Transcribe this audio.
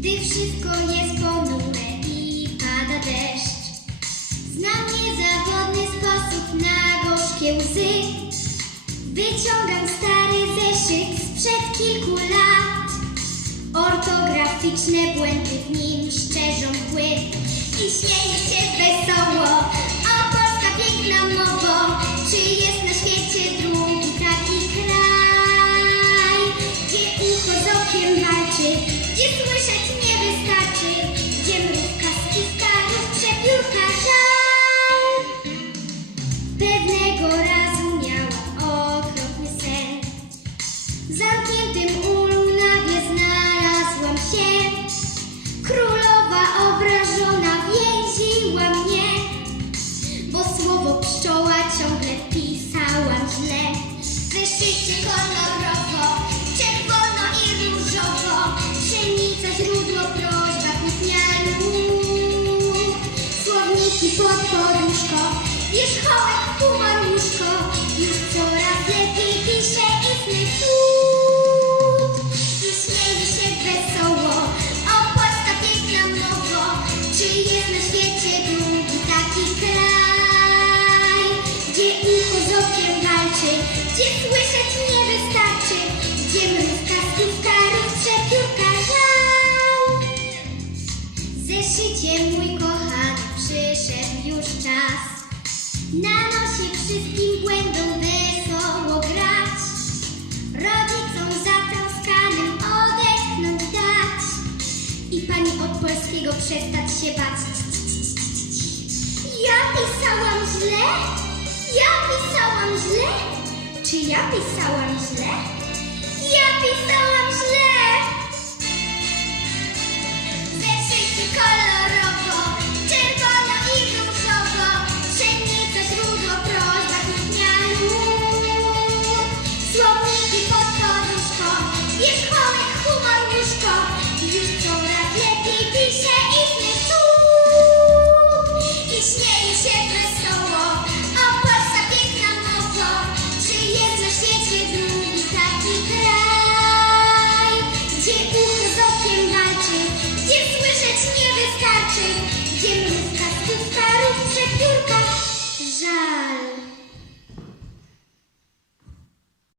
Gdy wszystko jest ponure i pada deszcz Znam niezawodny sposób na gorzkie łzy. Wyciągam stary zeszyt sprzed kilku lat. Ortograficzne błędy w nim szczerzą płyt I śmieję się wesoło. O Polska piękna mowo Czy jest na świecie drugi taki kraj Gdzie ucho walczy 第四位射击。Słowniki pod poduszką, wierzchołek, humor, Na nosie wszystkim błędom wesoło grać Rodzicom zatroskanym odetchnąć dać I pani od polskiego przestać się bać Ja pisałam źle? Ja pisałam źle? Czy ja pisałam źle? Ja pisałam!